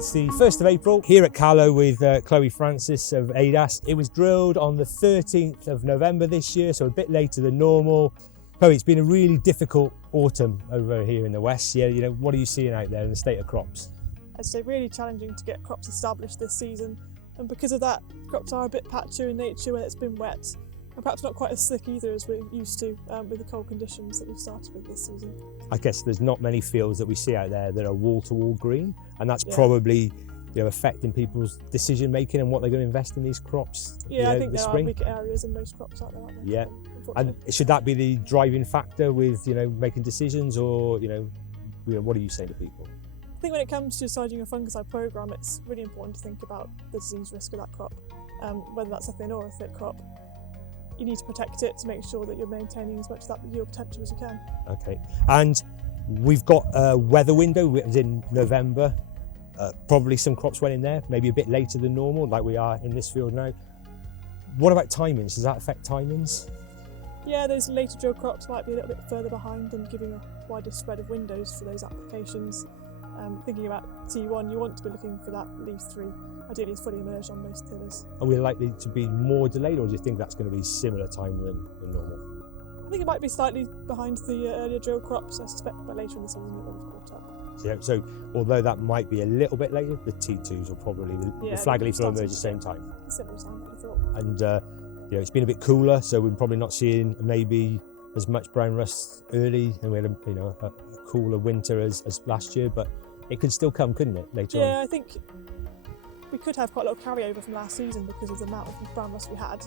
It's the 1st of April here at Callow with Chloe Francis of ADAS. It was drilled on the 13th of November this year, so a bit later than normal. Chloe, it's been a really difficult autumn over here in the west. Yeah, you know, what are you seeing out there in the state of crops? I'd say really challenging to get crops established this season, and because of that, crops are a bit patchier in nature when it's been wet, and perhaps not quite as slick either as we're used to with the cold conditions that we've started with this season. I guess there's not many fields that we see out there that are wall-to-wall green, and that's probably affecting people's decision making and what they're going to invest in these crops. Yeah, I think there spring. are weaker areas in most crops out there, aren't there? Yeah, and should that be the driving factor with making decisions, or what do you say to people? I think when it comes to deciding a fungicide programme, it's really important to think about the disease risk of that crop, whether that's a thin or a thick crop. You need to protect it to make sure that you're maintaining as much of that yield potential as you can. Okay, and we've got a weather window. It was in November. Probably some crops went in there, maybe a bit later than normal, like we are in this field now. What about timings? Does that affect timings? Yeah, those later drill crops might be a little bit further behind and giving a wider spread of windows for those applications. Thinking about T1, you want to be looking for that leaf 3. Ideally it's fully emerged on most tillers. Are we likely to be more delayed, or do you think that's going to be similar time than normal? I think it might be slightly behind the earlier drill crops. I suspect by later in the season it will have caught up. Yeah, so although that might be a little bit later, the T2s will probably, the flag leaf will emerge at the same time. Similar time, I thought. And it's been a bit cooler, so we're probably not seeing maybe as much brown rust early, and we had a cooler winter as last year, but it could still come, couldn't it, later on? Yeah, I think we could have quite a lot of carryover from last season because of the amount of brown rust we had.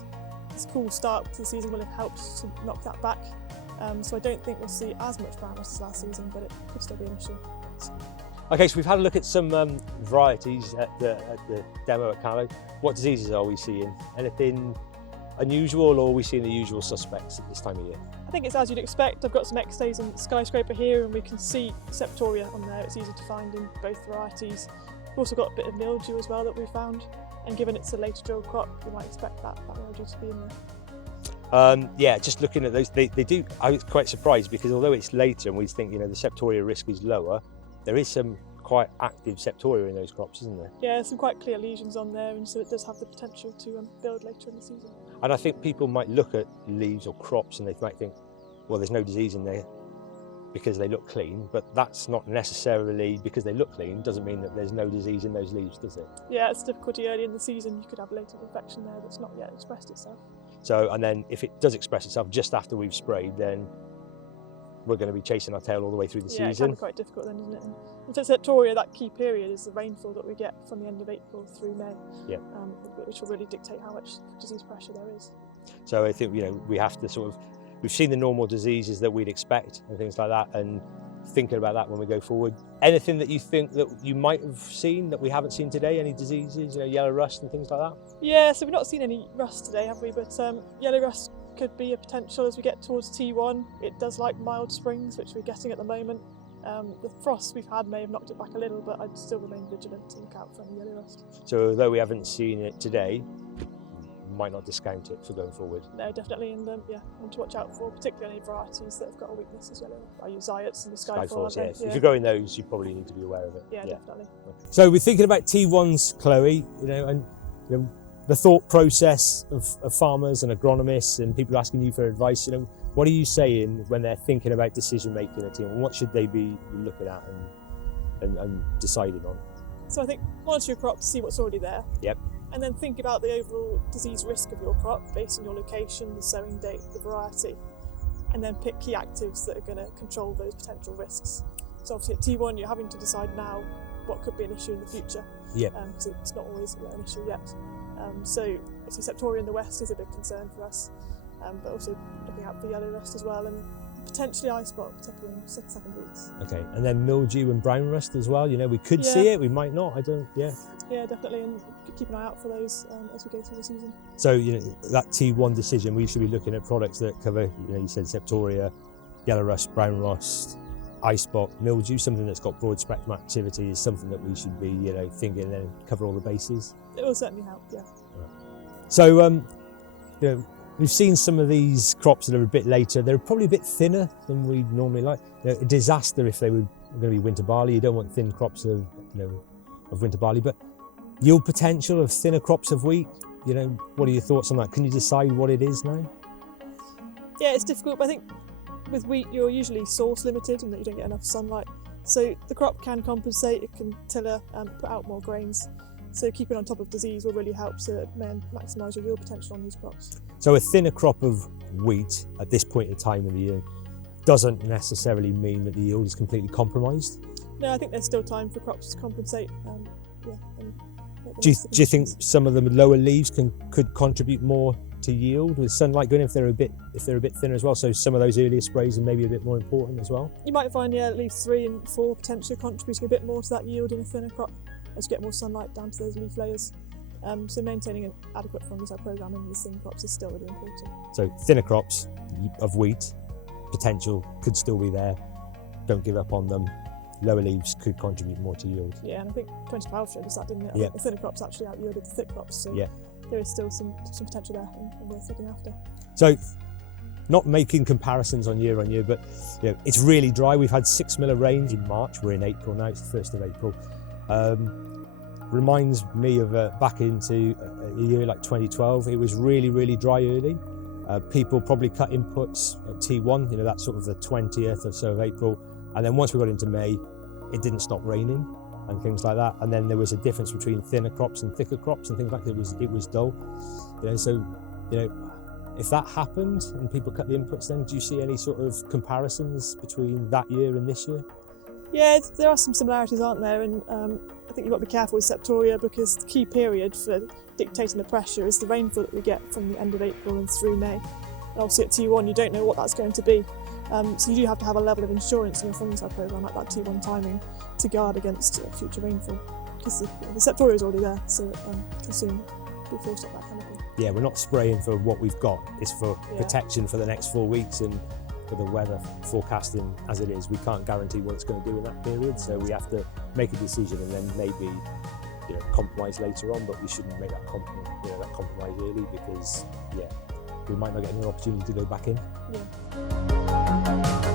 This cool start to the season will have helped to knock that back. So I don't think we'll see as much brown rust as last season, but it could still be an issue. Okay, so we've had a look at some varieties at the demo at Callow. What diseases are we seeing? Anything unusual, or are we seeing the usual suspects at this time of year? I think it's as you'd expect. I've got some X-Days and Skyscraper here, and we can see Septoria on there. It's easy to find in both varieties. We've also got a bit of mildew as well that we found, and given it's a later drill crop, you might expect that mildew to be in there. Yeah, just looking at those, they do. I was quite surprised because although it's later and we think the Septoria risk is lower, there is some quite active Septoria in those crops, isn't there? Yeah, some quite clear lesions on there, and so it does have the potential to build later in the season. And I think people might look at leaves or crops and they might think, well, there's no disease in there because they look clean, but that's not necessarily because they look clean doesn't mean that there's no disease in those leaves, does it? Yeah, it's a difficulty early in the season. You could have latent infection there that's not yet expressed itself. So, and then if it does express itself just after we've sprayed, then we're going to be chasing our tail all the way through the season. Yeah, it can be quite difficult then, isn't it? And for Septoria, that key period is the rainfall that we get from the end of April through May, which will really dictate how much disease pressure there is. So I think we have to we've seen the normal diseases that we'd expect and things like that, and thinking about that when we go forward. Anything that you think that you might have seen that we haven't seen today? Any diseases, yellow rust and things like that? Yeah, so we've not seen any rust today, have we? But yellow rust could be a potential as we get towards T1. It does like mild springs, which we're getting at the moment. The frost we've had may have knocked it back a little, but I'd still remain vigilant to look out for any yellow rust. So although we haven't seen it today, might not discount it for going forward. No, definitely, and want to watch out for particularly varieties that have got a weakness as well. I use Zyots and the Skyfalls. Yes. Yeah. If you're growing those, you probably need to be aware of it. Yeah, definitely. Okay. So we're thinking about T1s, Chloe, and the thought process of farmers and agronomists and people asking you for advice. What are you saying when they're thinking about decision making at T1? What should they be looking at and deciding on? So I think monitor your crop to see what's already there. Yep. And then think about the overall disease risk of your crop based on your location, the sowing date, the variety, and then pick key actives that are going to control those potential risks. So obviously at T1 you're having to decide now what could be an issue in the future, because it's not always an issue yet. So obviously Septoria in the west is a big concern for us, but also looking out for yellow rust as well, and potentially eye spot, particularly in second weeks. Okay, and then mildew and brown rust as well. We could see it, we might not. Yeah, definitely, and keep an eye out for those as we go through the season. So that T1 decision, we should be looking at products that cover, you said Septoria, yellow rust, brown rust, eye spot, mildew, something that's got broad spectrum activity is something that we should be thinking and cover all the bases. It will certainly help, yeah. Right. So we've seen some of these crops that are a bit later. They're probably a bit thinner than we'd normally like. A disaster if they were going to be winter barley. You don't want thin crops of of winter barley. But yield potential of thinner crops of wheat, what are your thoughts on that? Can you decide what it is now? Yeah, it's difficult, but I think with wheat you're usually source limited and that you don't get enough sunlight. So the crop can compensate, it can tiller and put out more grains. So keeping on top of disease will really help to maximise your yield potential on these crops. So a thinner crop of wheat at this point in time of the year doesn't necessarily mean that the yield is completely compromised? No, I think there's still time for crops to compensate. Do you think some of the lower leaves could contribute more to yield with sunlight going if they're a bit thinner as well? So some of those earlier sprays are maybe a bit more important as well. You might find leaf 3 and 4 potentially contributing a bit more to that yield in a thinner crop as you get more sunlight down to those leaf layers. So maintaining an adequate fungicide programme in these thin crops is still really important. So thinner crops of wheat potential could still be there. Don't give up on them. Lower leaves could contribute more to yield. Yeah, and I think 2012 showed us that, didn't it? Yeah. The thinner crops actually out-yielded the thick crops, so yeah, there is still some potential there and worth looking after. So, not making comparisons on year, but it's really dry. We've had 6 mil of rains in March. We're in April now. It's the 1st of April. Reminds me of back into a year like 2012. It was really, really dry early. People probably cut inputs at T1. That's sort of the 20th or so of April. And then once we got into May, it didn't stop raining and things like that. And then there was a difference between thinner crops and thicker crops and things like that. It was dull. If that happened and people cut the inputs, then do you see any sort of comparisons between that year and this year? Yeah, there are some similarities, aren't there? And I think you've got to be careful with Septoria because the key period for dictating the pressure is the rainfall that we get from the end of April and through May. And obviously at T1 you don't know what that's going to be. So you do have to have a level of insurance in your fungicide programme at that T1 timing to guard against future rainfall because the Septoria is already there, so it can soon be forced up that kind of thing. Yeah, we're not spraying for what we've got, it's for protection for the next 4 weeks, and for the weather forecasting as it is, we can't guarantee what it's going to do in that period, so we have to make a decision and then maybe compromise later on, but we shouldn't make that compromise early because we might not get another opportunity to go back in. Yeah.